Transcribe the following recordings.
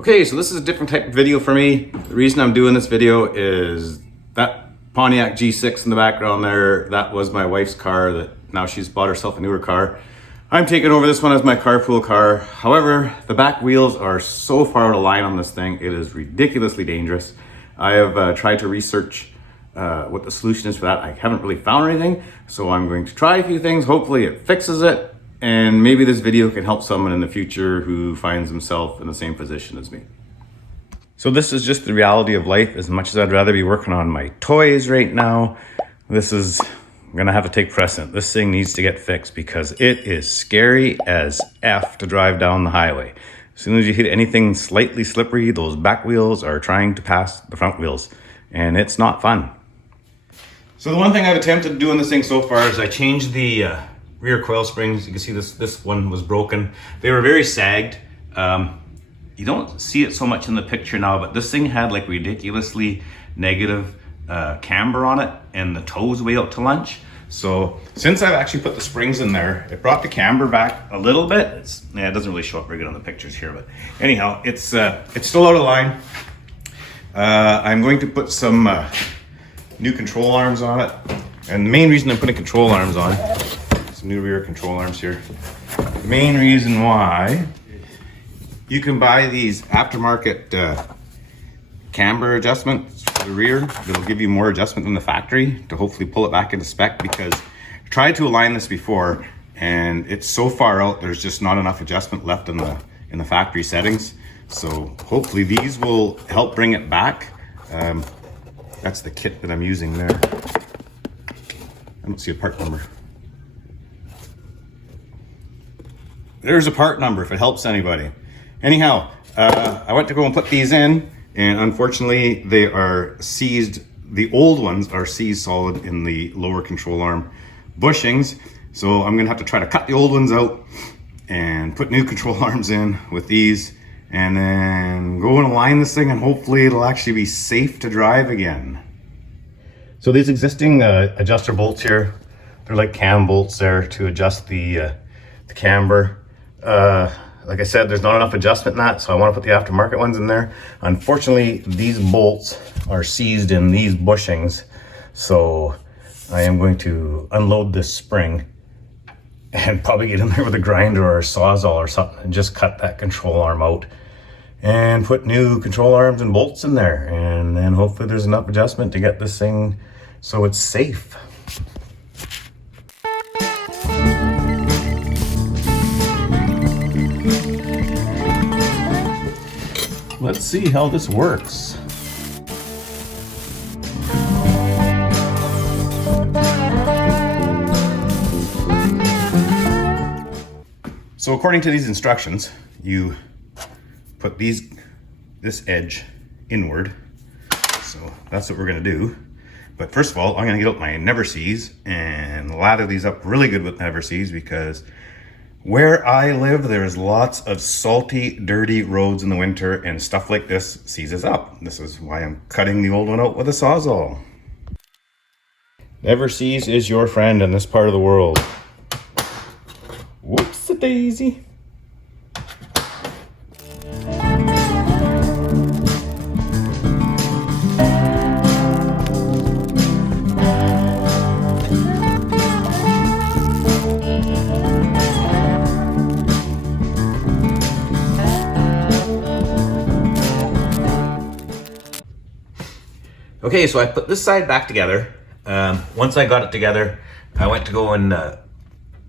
Okay, so this is a different type of video for me. The reason I'm doing this video is that Pontiac G6 in the background there, that was my wife's car that now she's bought herself a newer car. I'm taking over this one as my carpool car. However, the back wheels are so far out of line on this thing, it is ridiculously dangerous. I have tried to research what the solution is for that. I haven't really found anything, so I'm going to try a few things. Hopefully it fixes it. And maybe this video can help someone in the future who finds himself in the same position as me. So this is just the reality of life. As much as I'd rather be working on my toys right now, this is gonna have to take precedent. This thing needs to get fixed because it is scary as F to drive down the highway. As soon as you hit anything slightly slippery, those back wheels are trying to pass the front wheels, and it's not fun. So the one thing I've attempted to do on this thing so far is I changed the rear coil springs. You can see this one was broken. They were very sagged. You don't see it so much in the picture now, but this thing had like ridiculously negative camber on it, and the toes way out to lunch. So since I've actually put the springs in there, it brought the camber back a little bit. It doesn't really show up very good on the pictures here, but anyhow, it's still out of line. I'm going to put some new control arms on it, and the main reason I'm putting control arms on, some new rear control arms here. The main reason why, you can buy these aftermarket camber adjustments for the rear. It'll give you more adjustment than the factory to hopefully pull it back into spec, because I tried to align this before and it's so far out, there's just not enough adjustment left in the factory settings. So hopefully these will help bring it back. That's the kit that I'm using there. I don't see a part number. There's a part number if it helps anybody. Anyhow, I went to go and put these in, and unfortunately they are seized. The old ones are seized solid in the lower control arm bushings. So I'm gonna have to try to cut the old ones out and put new control arms in with these, and then go and align this thing, and hopefully it'll actually be safe to drive again. So these existing adjuster bolts here, they're like cam bolts there to adjust the camber. Like I said, there's not enough adjustment in that, so I want to put the aftermarket ones in there. Unfortunately, these bolts are seized in these bushings, so I am going to unload this spring and probably get in there with a grinder or a sawzall or something and just cut that control arm out and put new control arms and bolts in there, and then hopefully there's enough adjustment to get this thing so it's safe. Let's see how this works. So according to these instructions, you put this edge inward. So that's what we're gonna do. But first of all, I'm gonna get out my never sees and lather these up really good with never sees, because where I live, there's lots of salty, dirty roads in the winter, and stuff like this seizes up. This is why I'm cutting the old one out with a sawzall. Never sees is your friend in this part of the world. Whoops-a-daisy. Okay, so I put this side back together. Once I got it together, I went to go and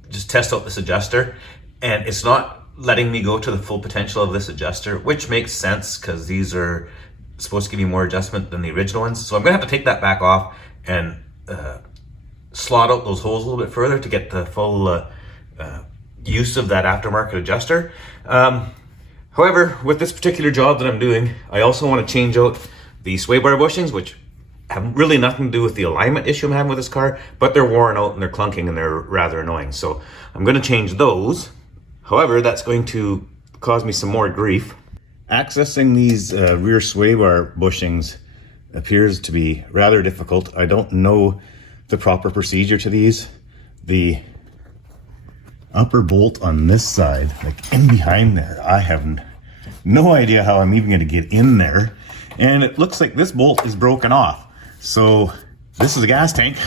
just test out this adjuster, and it's not letting me go to the full potential of this adjuster, which makes sense because these are supposed to give you more adjustment than the original ones. So I'm gonna have to take that back off and slot out those holes a little bit further to get the full use of that aftermarket adjuster. However, with this particular job that I'm doing, I also want to change out the sway bar bushings, which have really nothing to do with the alignment issue I'm having with this car, but they're worn out and they're clunking and they're rather annoying. So I'm going to change those. However, that's going to cause me some more grief. Accessing these rear sway bar bushings appears to be rather difficult. I don't know the proper procedure to these. The upper bolt on this side, like in behind there, I have No idea how I'm even going to get in there. And it looks like this bolt is broken off. So this is a gas tank,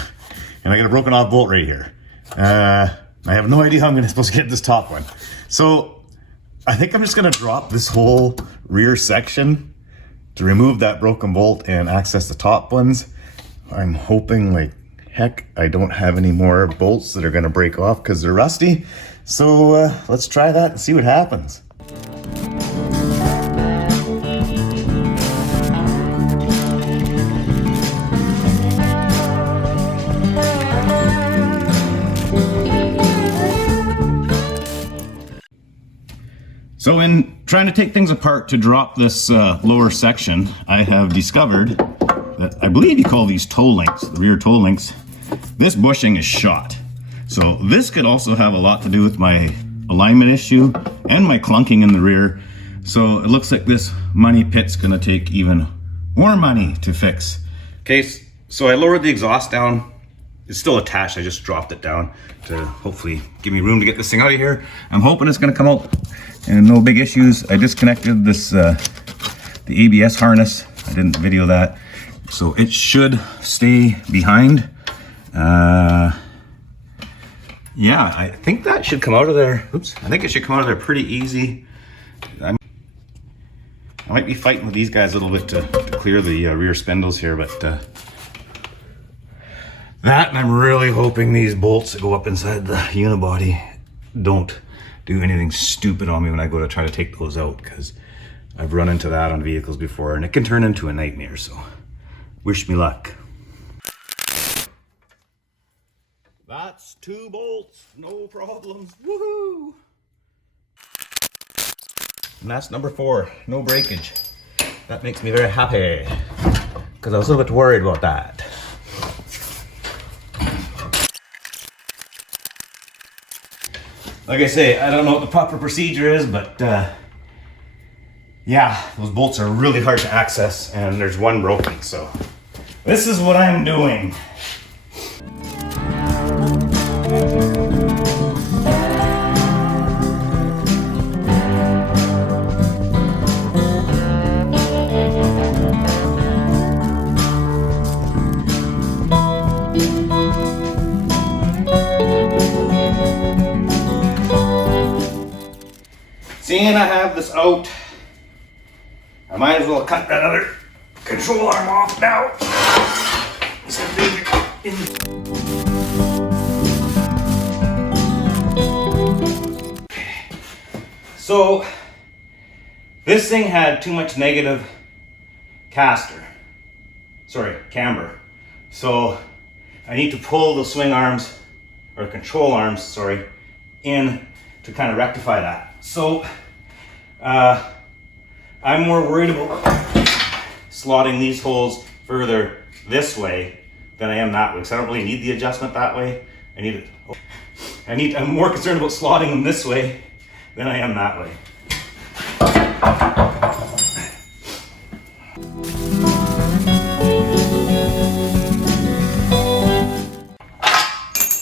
and I got a broken off bolt right here. I have no idea how I'm supposed to get this top one. So I think I'm just going to drop this whole rear section to remove that broken bolt and access the top ones. I'm hoping like heck I don't have any more bolts that are going to break off because they're rusty. So let's try that and see what happens. So in trying to take things apart to drop this lower section, I have discovered that I believe you call these toe links, the rear toe links, this bushing is shot. So this could also have a lot to do with my alignment issue and my clunking in the rear. So it looks like this money pit's gonna take even more money to fix. Okay, so I lowered the exhaust down. It's still attached, I just dropped it down to hopefully give me room to get this thing out of here. I'm hoping it's gonna come out and no big issues. I disconnected this, the ABS harness. I didn't video that. So it should stay behind. Yeah, I think that should come out of there. Oops, I think it should come out of there pretty easy. I might be fighting with these guys a little bit to clear the rear spindles here, but that, and I'm really hoping these bolts that go up inside the unibody don't do anything stupid on me when I go to try to take those out, because I've run into that on vehicles before and it can turn into a nightmare, so wish me luck. That's 2 bolts, no problems, woohoo! And that's number 4, no breakage. That makes me very happy, because I was a little bit worried about that. Like I say, I don't know what the proper procedure is, but yeah, those bolts are really hard to access and there's one broken, so this is what I'm doing. Seeing I have this out, I might as well cut that other control arm off now. So this thing had too much negative camber. So I need to pull the swing arms, or control arms, sorry, in to kind of rectify that. So I'm more worried about slotting these holes further this way than I am that way, because I don't really need the adjustment that way. I'm more concerned about slotting them this way than I am that way.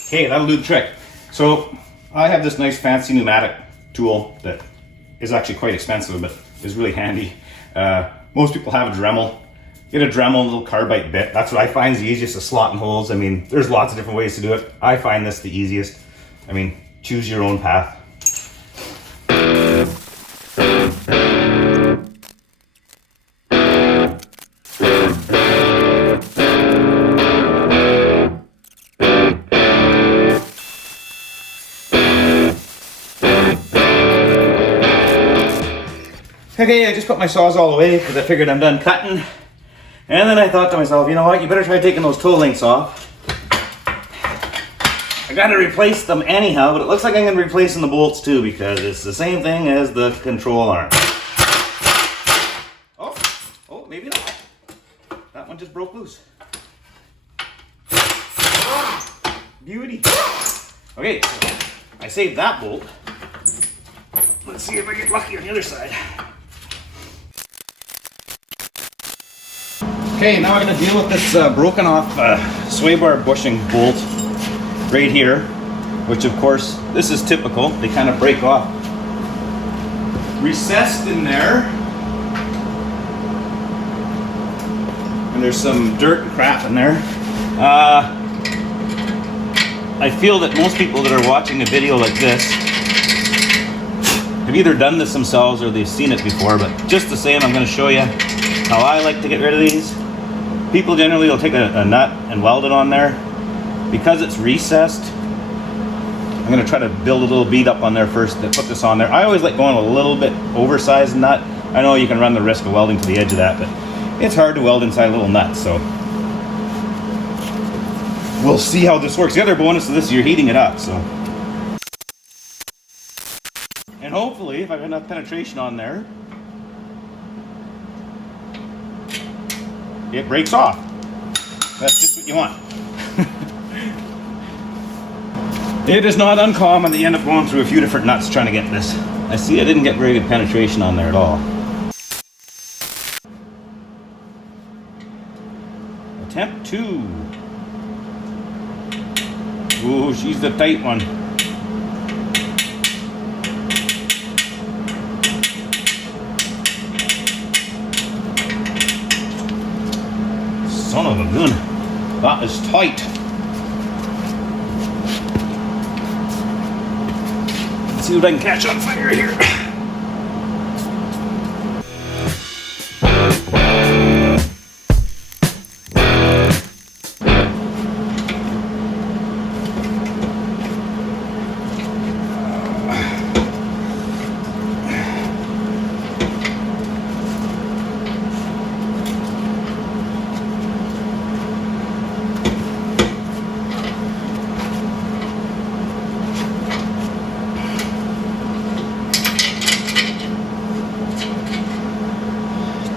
Okay, that'll do the trick. So I have this nice fancy pneumatic tool that is actually quite expensive, but is really handy. Most people have a Dremel. Get a Dremel, little carbide bit. That's what I find is the easiest to slot in holes. I mean, there's lots of different ways to do it. I find this the easiest. I mean, choose your own path. Okay, I just put my Sawzall away because I figured I'm done cutting. And then I thought to myself, you know what, you better try taking those toe links off. I gotta replace them anyhow, but it looks like I'm gonna be replacing the bolts too, because it's the same thing as the control arm. Oh, maybe not. That one just broke loose. Beauty. Okay, so I saved that bolt. Let's see if I get lucky on the other side. Okay, now I'm going to deal with this broken off sway bar bushing bolt right here, which of course, this is typical. They kind of break off recessed in there. And there's some dirt and crap in there. I feel that most people that are watching a video like this have either done this themselves or they've seen it before, but just the same, I'm going to show you how I like to get rid of these. People generally will take a nut and weld it on there. Because it's recessed, I'm going to try to build a little bead up on there first to put this on there. I always like going a little bit oversized nut. I know you can run the risk of welding to the edge of that, but it's hard to weld inside a little nut, so we'll see how this works. The other bonus of this is you're heating it up, so. And hopefully, if I have enough penetration on there, it breaks off. That's just what you want. It is not uncommon that you end up going through a few different nuts trying to get this. I see I didn't get very good penetration on there at all. Attempt 2. Ooh, she's the tight one. Son of a gun. That is tight. Let's see what I can catch on fire here.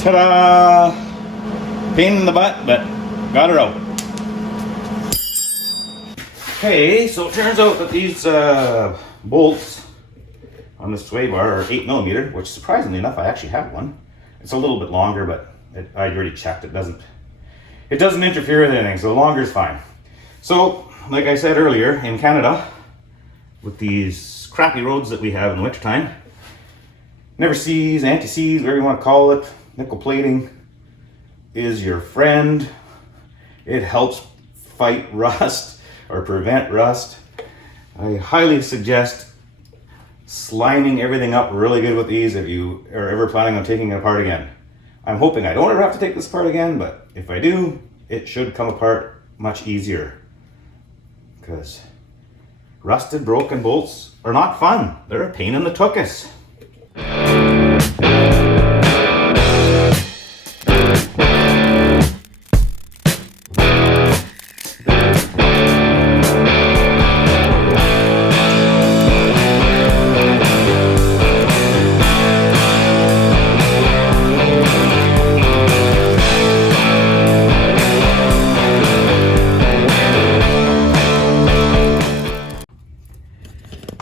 Ta-da! Pain in the butt, but got her out. Okay, so it turns out that these bolts on the sway bar are 8mm, which surprisingly enough, I actually have one. It's a little bit longer, but I already checked. It doesn't interfere with anything, so the longer is fine. So, like I said earlier, in Canada, with these crappy roads that we have in the wintertime, never sees, anti-seize, whatever you want to call it, nickel plating is your friend. It helps fight rust or prevent rust. I highly suggest sliming everything up really good with these if you are ever planning on taking it apart again. I'm hoping I don't ever have to take this apart again, but if I do, it should come apart much easier. Because rusted, broken bolts are not fun. They're a pain in the tuchus.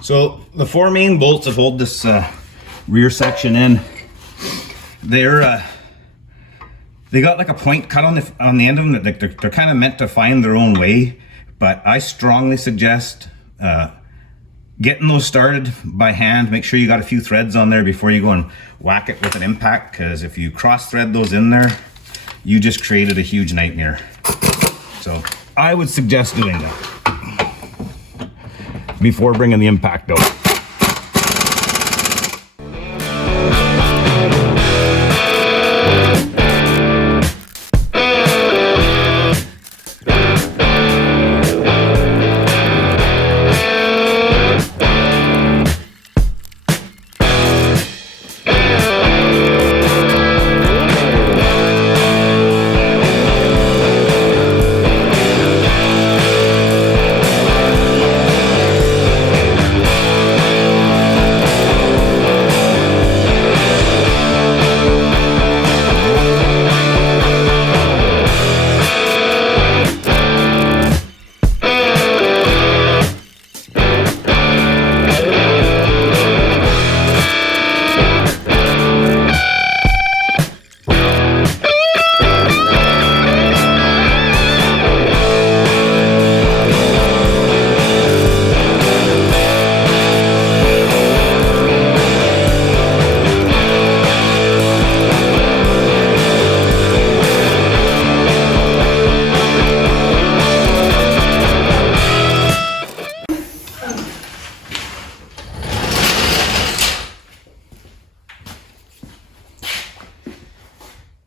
So the 4 main bolts that hold this rear section in, they got like a point cut on the end of them. They're kind of meant to find their own way, but I strongly suggest getting those started by hand. Make sure you got a few threads on there before you go and whack it with an impact, because if you cross thread those in there, you just created a huge nightmare. So I would suggest doing that before bringing the impact out.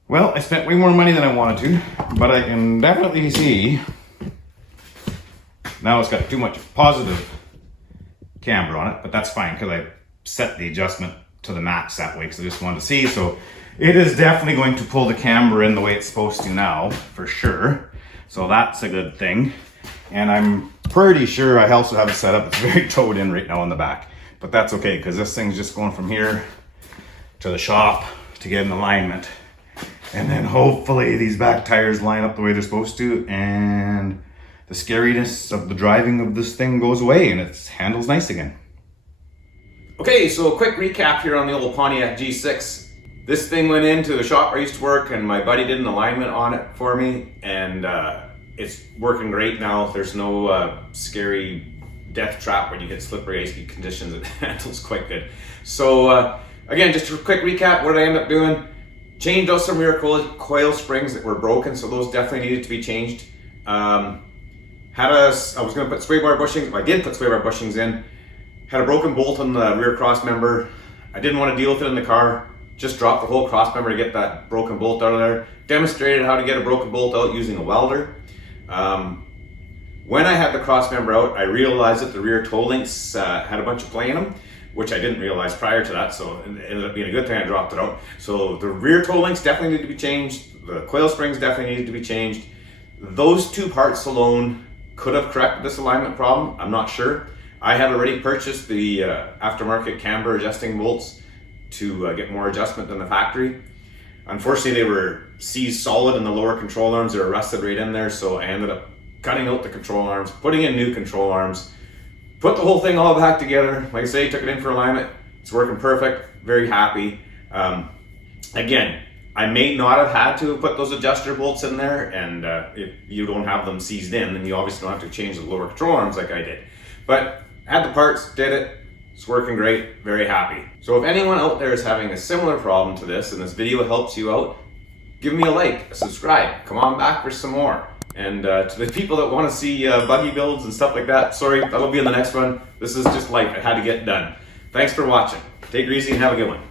Well, I spent way more money than I wanted to, but I can definitely see now it's got too much positive camber on it, but that's fine because I set the adjustment to the max that way because I just wanted to see. So it is definitely going to pull the camber in the way it's supposed to now, for sure. So that's a good thing. And I'm pretty sure I also have it set up. It's very towed in right now on the back, but that's okay because this thing's just going from here to the shop to get in alignment. And then hopefully these back tires line up the way they're supposed to, and the scariness of the driving of this thing goes away and it handles nice again. Okay, so a quick recap here on the old Pontiac G6. This thing went into the shop where I used to work and my buddy did an alignment on it for me, and it's working great now. There's no scary death trap when you hit slippery icy conditions. It handles quite good. So again, just a quick recap, what did I end up doing? Changed out some rear coil springs that were broken, so those definitely needed to be changed. I was going to put sway bar bushings. I did put sway bar bushings in. Had a broken bolt on the rear cross member. I didn't want to deal with it in the car. Just dropped the whole cross member to get that broken bolt out of there. Demonstrated how to get a broken bolt out using a welder. When I had the cross member out, I realized that the rear toe links had a bunch of play in them, which I didn't realize prior to that, so it ended up being a good thing I dropped it out. So the rear toe links definitely need to be changed. The coil springs definitely needed to be changed. Those two parts alone could have corrected this alignment problem. I'm not sure. I had already purchased the aftermarket Camber adjusting bolts to get more adjustment than the factory. Unfortunately, they were seized solid in the lower control arms. They were rusted right in there, so I ended up cutting out the control arms, putting in new control arms, put the whole thing all back together. Like I say, took it in for alignment. It's working perfect. Very happy. Again, I may not have had to put those adjuster bolts in there, and if you don't have them seized in, then you obviously don't have to change the lower control arms like I did. But had the parts, did it. It's working great. Very happy. So if anyone out there is having a similar problem to this, and this video helps you out, give me a like, a subscribe. Come on back for some more. And to the people that want to see buggy builds and stuff like that, sorry, that'll be in the next one. This is just life. It had to get done. Thanks for watching. Take it easy and have a good one.